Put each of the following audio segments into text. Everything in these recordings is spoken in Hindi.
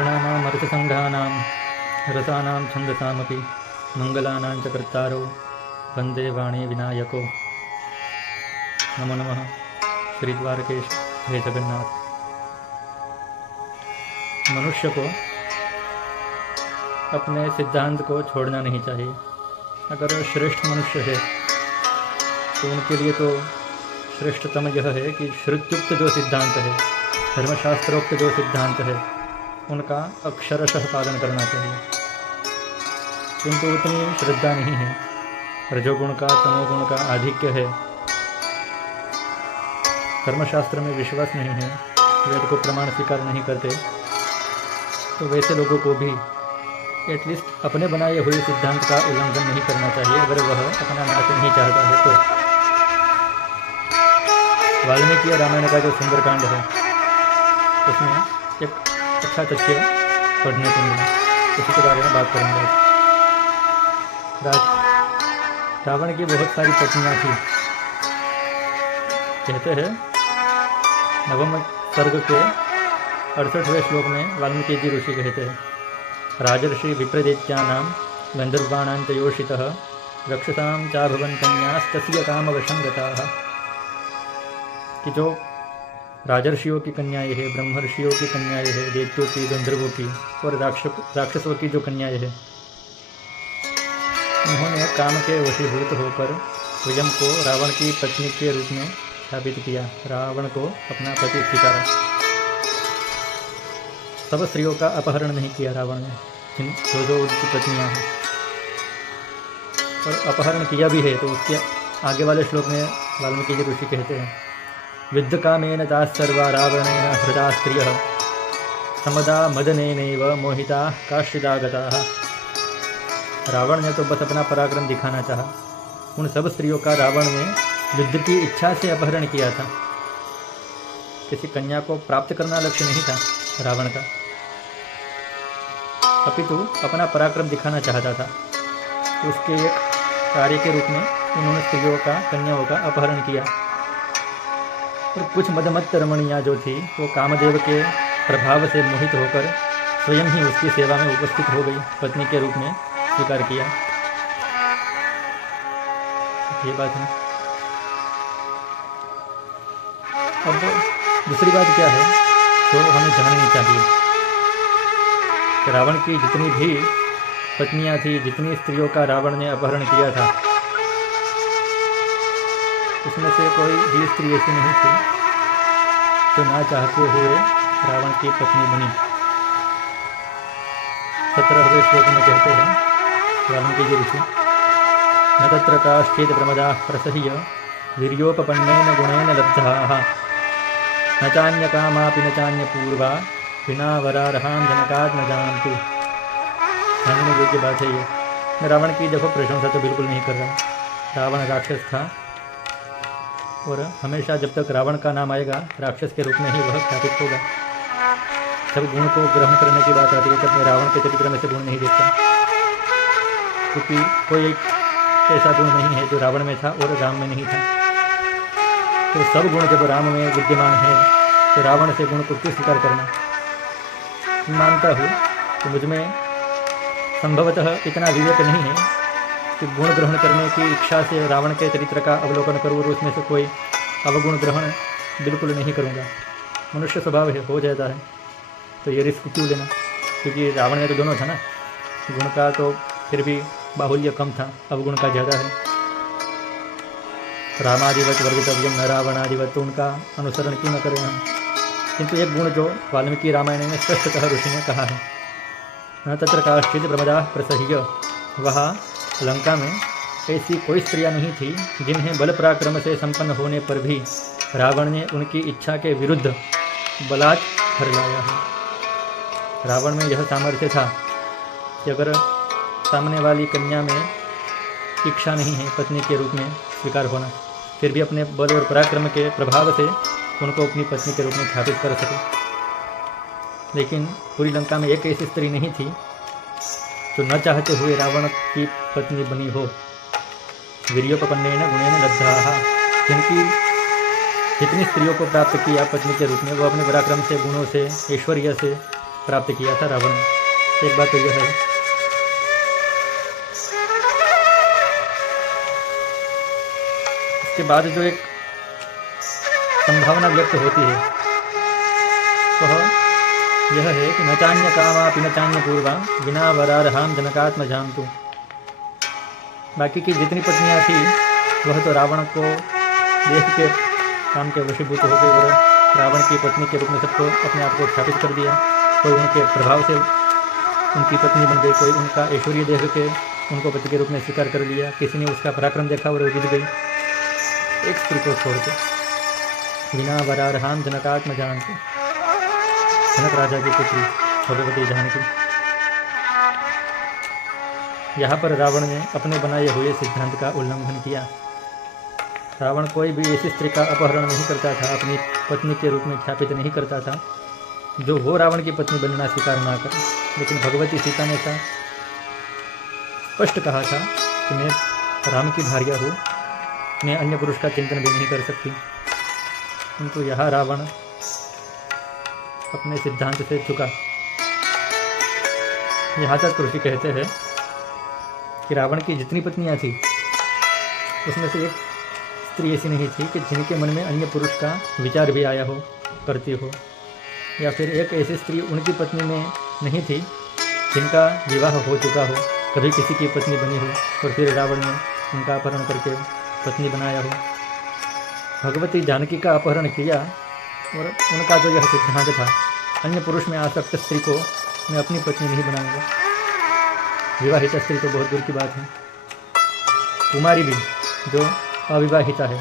वर्णानाम् अर्थसङ्घानां रसानां छन्दसामपि मङ्गलानां च कर्तारो वन्दे वाणी विनायको। नमो नमः। श्री द्वारकेश हे जगन्नाथ। मनुष्य को अपने सिद्धांत को छोड़ना नहीं चाहिए। अगर श्रेष्ठ मनुष्य है तो उनके लिए तो श्रेष्ठतम यह है कि श्रुत्युक्त जो सिद्धांत है, धर्मशास्त्रोक्त जो सिद्धांत है, उनका अक्षरशः पालन करना चाहिए। किंतु उतनी श्रद्धा नहीं है, रजोगुण का तमोगुण का आधिक्य है, धर्मशास्त्र में विश्वास नहीं है, वेद को प्रमाण स्वीकार नहीं करते, तो वैसे लोगों को भी एटलीस्ट अपने बनाए हुए सिद्धांत का उल्लंघन नहीं करना चाहिए अगर वह अपना नाश नहीं चाहता है तो। वाल्मीकि रामायण का जो सुंदरकांड है उसमें एक अच्छा तथ्य पढ़ने को मिला, उसी के बारे में बात करेंगे। रावण की बहुत सारी पत्नियां थी। कहते हैं नवम सर्ग के 68वें श्लोक में वाल्मीकि जी ऋषि कहते हैं, राजर्षि विप्रदेत्यानां गंधर्वाणां योषितः रक्षसां चाभवन् कन्यास्तस्य कामवशं गताः। कि जो राजर्षियों की कन्याएं हैं, ब्रह्मर्षियों की कन्याएं हैं, दैत्यों की, गंधर्वों की और राक्षसों की जो कन्याएं हैं, उन्होंने काम के वशीभूत होकर स्वयं को रावण की पत्नी के रूप में स्थापित किया, रावण को अपना पति स्वीकारा। सब स्त्रियों का अपहरण नहीं किया रावण ने, जो उनकी पत्नियां हैं, और अपहरण किया भी है तो उसके आगे वाले श्लोक में वाल्मीकि जी ऋषि कहते हैं, विद्धकामेन ताः सर्वा रावणेन हृता स्त्रियः समदा मदनेनैव मोहिताः काश्चिदागताः। रावण ने तो बस अपना पराक्रम दिखाना चाहा, उन सब स्त्रियों का रावण ने युद्ध की इच्छा से अपहरण किया था। किसी कन्या को प्राप्त करना लक्ष्य नहीं था रावण का, अपितु अपना पराक्रम दिखाना चाहता था। उसके एक कार्य के रूप में उन्होंने स्त्रियों का, कन्याओं का अपहरण किया। और कुछ मदमत्त रमणियाँ जो थी वो कामदेव के प्रभाव से मोहित होकर स्वयं ही उसकी सेवा में उपस्थित हो गई, पत्नी के रूप में स्वीकार किया। ये बात है। अब दूसरी बात क्या है तो हमें जाननी चाहिए कि रावण की जितनी भी पत्नियां थी, जितनी स्त्रियों का रावण ने अपहरण किया था, उसमें से कोई भी स्त्री ऐसी नहीं थी जो ना चाहते हुए रावण की पत्नी बनी। 17वें श्लोक में कहते हैं वाल्मीकि जी ऋषि, न तत्र काश्चित् प्रमदाः प्रसह्य वीर्योपपन्नेन गुणेन लब्धाः न चान्यकामापि न चान्यपूर्वा विना वरारहां जनकात् न जानन्तु। जानने योग्य बात है ये। मैं रावण की देखो प्रशंसा तो बिल्कुल नहीं कर रहा। रावण राक्षस था और हमेशा जब तक रावण का नाम आएगा राक्षस के रूप में ही वह स्थापित होगा। जब गुण को ग्रहण करने की बात आती है तब मैं रावण के चरित्र में से गुण नहीं देखता, क्योंकि कोई एक ऐसा गुण नहीं है जो रावण में था और राम में नहीं था। तो सब गुण जब राम में विद्यमान है तो रावण से गुण को क्यों स्वीकार करना। मानता हूँ कि मुझमें संभवतः इतना विवेक नहीं है कि गुण ग्रहण करने की इच्छा से रावण के चरित्र का अवलोकन करूँ और उसमें से कोई अवगुण ग्रहण बिल्कुल नहीं करूँगा। मनुष्य स्वभाव है, हो जाता है, तो ये रिस्क क्यों लेना। क्योंकि रावण में तो दोनों था ना, गुण का तो फिर भी बाहुल्य कम था, अवगुण का ज़्यादा है। रामादिवत वर्गितव्यम न रावणादिवत, तो उनका अनुसरण क्यों न करें हम। किंतु एक गुण जो वाल्मीकि रामायण में स्पष्टतः ऋषि ने कहा है, न तत्र काश्चित् प्रमदाः प्रसह्य, वहाँ लंका में ऐसी कोई स्त्रियां नहीं थी जिन्हें बल पराक्रम से संपन्न होने पर भी रावण ने उनकी इच्छा के विरुद्ध बलात् हर लाया है। रावण में यह सामर्थ्य था कि अगर सामने वाली कन्या में इच्छा नहीं है पत्नी के रूप में स्वीकार होना, फिर भी अपने बल और पराक्रम के प्रभाव से उनको अपनी पत्नी के रूप में स्थापित कर सके। लेकिन पूरी लंका में एक ऐसी स्त्री नहीं थी जो न चाहते हुए रावण की पत्नी बनी हो। वीर्योपपन्नेन गुणेन लब्धाः, जिनकी जितनी स्त्रियों को प्राप्त किया पत्नी के रूप में, वो अपने पराक्रम से, गुणों से, ऐश्वर्य से, प्राप्त किया था रावण ने। एक बात तो यह है। इसके बाद जो एक संभावना व्यक्त होती है वह यह है कि न चान्य कामापि न चान्य पूर्वा विना वरारहाम जनकात्मजाम तु। बाकी की जितनी पत्नियां थी वह तो रावण को देख के काम के वशीभूत हो गए और रावण की पत्नी के रूप में सबको अपने आप को स्थापित कर दिया। कोई उनके प्रभाव से उनकी पत्नी बन गई, कोई उनका ऐश्वर्य देख के उनको पति के रूप में स्वीकार कर लिया, किसी ने उसका पराक्रम देखा और जीत गई। एक स्त्री को छोड़ के बिना वरारहाम जनकात्मजाम तु, जनक राजा की पुत्री भगवती जानकी। यहाँ पर रावण ने अपने बनाए हुए सिद्धांत का उल्लंघन किया। रावण कोई भी ऐसी स्त्री का अपहरण नहीं करता था, अपनी पत्नी के रूप में ख्यापित नहीं करता था जो वो रावण की पत्नी बनना स्वीकार ना कर। लेकिन भगवती सीता ने ऐसा स्पष्ट कहा था कि मैं राम की भार्या हूँ, मैं अन्य पुरुष का चिंतन भी नहीं कर सकती। किंतु यहाँ रावण अपने सिद्धांत से चुका। यहाँ तक ऋषि कहते हैं कि रावण की जितनी पत्नियां थी उसमें से एक स्त्री ऐसी नहीं थी कि जिनके मन में अन्य पुरुष का विचार भी आया हो, करती हो, या फिर एक ऐसी स्त्री उनकी पत्नी में नहीं थी जिनका विवाह हो चुका हो, कभी किसी की पत्नी बनी हो और फिर रावण ने उनका अपहरण करके पत्नी बनाया हो। भगवती जानकी का अपहरण किया और उनका जो यह सिद्धांत था, अन्य पुरुष में आसक्त स्त्री को मैं अपनी पत्नी नहीं बनाऊंगा। विवाहिता स्त्री तो बहुत दूर की बात है, कुमारी भी जो अविवाहिता है,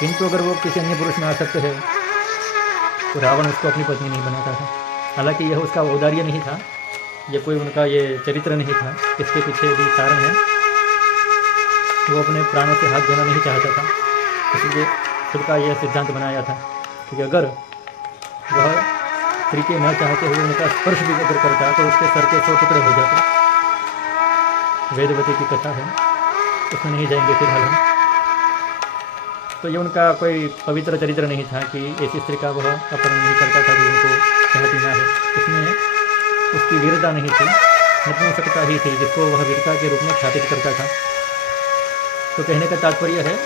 किंतु अगर वो किसी अन्य पुरुष में आसक्त है तो रावण उसको अपनी पत्नी नहीं बनाता था। हालांकि यह उसका औदार्य नहीं था, यह कोई उनका ये चरित्र नहीं था, इसके पीछे भी कारण है। वो अपने प्राणों से हाथ धोना नहीं चाहता था, इसलिए खुद का यह सिद्धांत बनाया था कि अगर वह स्त्री के न चाहते हुए उनका स्पर्श भी अगर करता तो उसके सर के 100 टुकड़े हो जाते। वेदवती की कथा है, उसमें नहीं जाएंगे फिलहाल हम। तो ये उनका कोई पवित्र चरित्र नहीं था कि ऐसी स्त्री का वह अपहरण नहीं करता था जो उनको चाहती ना है। इसमें उसकी वीरता नहीं थी, नपुंसकता ही थी जिसको वह वीरता के रूप में ख्यापित करता था। तो कहने का तात्पर्य है,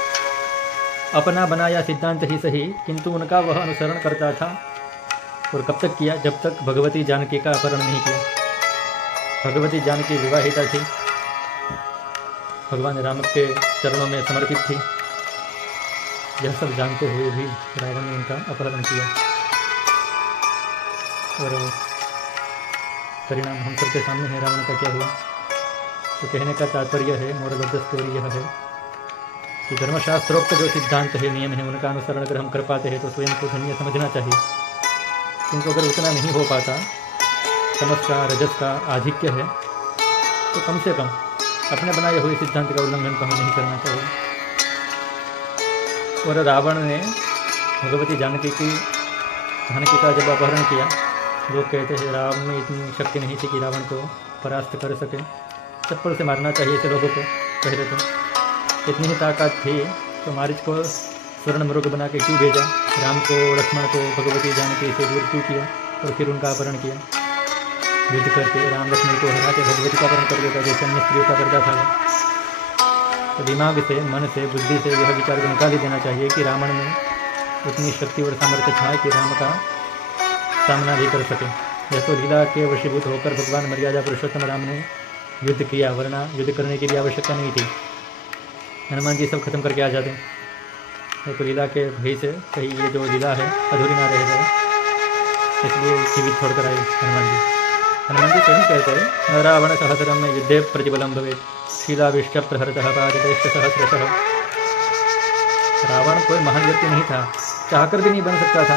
अपना बनाया सिद्धांत ही सही, किंतु उनका वह अनुसरण करता था। और कब तक किया? जब तक भगवती जानकी का अपहरण नहीं किया। भगवती जानकी विवाहिता थी, भगवान राम के चरणों में समर्पित थी। यह सब जानते हुए भी रावण ने उनका अपहरण किया और परिणाम हम सबके सामने है रावण का क्या हुआ। तो कहने का तात्पर्य है, मोरल ऑफ द स्टोरी यह है कि धर्मशास्त्रोक्त जो सिद्धांत है, नियम है, उनका अनुसरण अगर हम कर पाते हैं तो स्वयं को धन्य समझना चाहिए। किंतु अगर उतना नहीं हो पाता, तमस का रजस का आधिक्य है, तो कम से कम अपने बनाए हुए सिद्धांत का उल्लंघन तो हमें नहीं करना चाहिए। और रावण ने भगवती जानकी का जब अपहरण किया, लोग कहते हैं राम में इतनी शक्ति नहीं थी कि रावण को परास्त कर सके, चप्पल से मारना चाहिए थे लोगों को। पहले तो इतनी ही ताकत थी तो मारीच को स्वर्ण मृग बना के क्यों भेजा, राम को लक्ष्मण को भगवती जानकी से दूर क्यों किया और फिर उनका अपहरण किया। युद्ध करके राम लक्ष्मण को हरा के भगवती का अपहरण कर देता जैसे अन्य स्त्रियों का करता था। तो दिमाग से, मन से, बुद्धि से यह विचार को निकाल ही देना चाहिए कि रावण में उतनी शक्ति और सामर्थ्य था कि राम का सामना भी कर सके। यह तो लीला के वशीभूत होकर भगवान मर्यादा पुरुषोत्तम राम ने युद्ध किया, वरना युद्ध करने की भी आवश्यकता नहीं थी। हनुमान जी सब खत्म करके आ जाते। ये तो लीला के भय से कहीं ये जो लीला है अधूरी ना रह जाए, इसलिए जीवित छोड़कर आए हनुमान जी। हनुमान जी कहीं कहते हैं, रावण सहस्रम में युद्धे प्रतिबलम भवेत् शीलाविष्ट प्रहरतः पाददेश सहस्रशः। रावण कोई महान व्यक्ति नहीं था, चाहकर भी नहीं बन सकता था।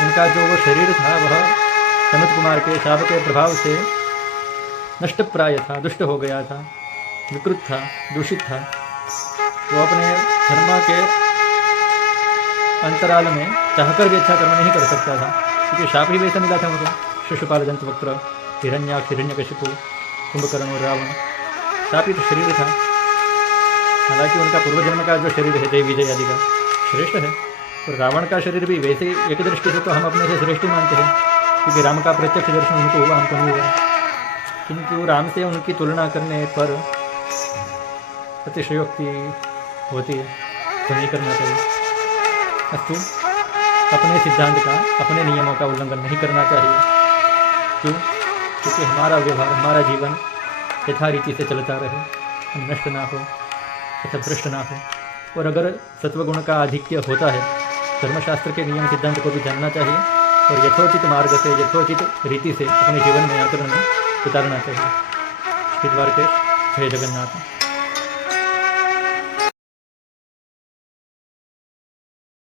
उनका जो वो शरीर था वह सनत कुमार के शाप के प्रभाव से नष्ट प्राय था, दुष्ट हो गया था, विकृत था, दूषित था। वो अपने धर्म के अंतराल में चाहकर भी अच्छा कर्म नहीं कर सकता था, क्योंकि शाप ही वैसा मिला था उनको। शिशुपाल दंतवक्त्र, हिरण्याक्ष, हिरण्यकशिपु, कुंभकर्ण और रावण, शापित शरीर था। हालांकि उनका पूर्वजन्म का जो शरीर है देव विजय आदि का श्रेष्ठ है, और रावण का शरीर भी वैसे एक दृष्टि से तो हम अपने से श्रेष्ठ ही मानते हैं, क्योंकि राम का प्रत्यक्ष दर्शन उनको हुआ, हमको नहीं हुआ। किंतु राम से उनकी तुलना करने पर अतिशयोक्ति होती है, तो नहीं करना चाहिए। अस्तु, अपने सिद्धांत का, अपने नियमों का उल्लंघन नहीं करना चाहिए। क्यों? क्योंकि हमारा व्यवहार, हमारा जीवन यथारीति से चलता रहे, हम नष्ट ना हो तथा भ्रष्ट ना हो। और अगर सत्वगुण का आधिक्य होता है, धर्मशास्त्र के नियम सिद्धांत को भी जानना चाहिए और यथोचित मार्ग से, यथोचित रीति से अपने जीवन में, आचरण में उतारना चाहिए। श्री द्वारकेश, जय जगन्नाथ।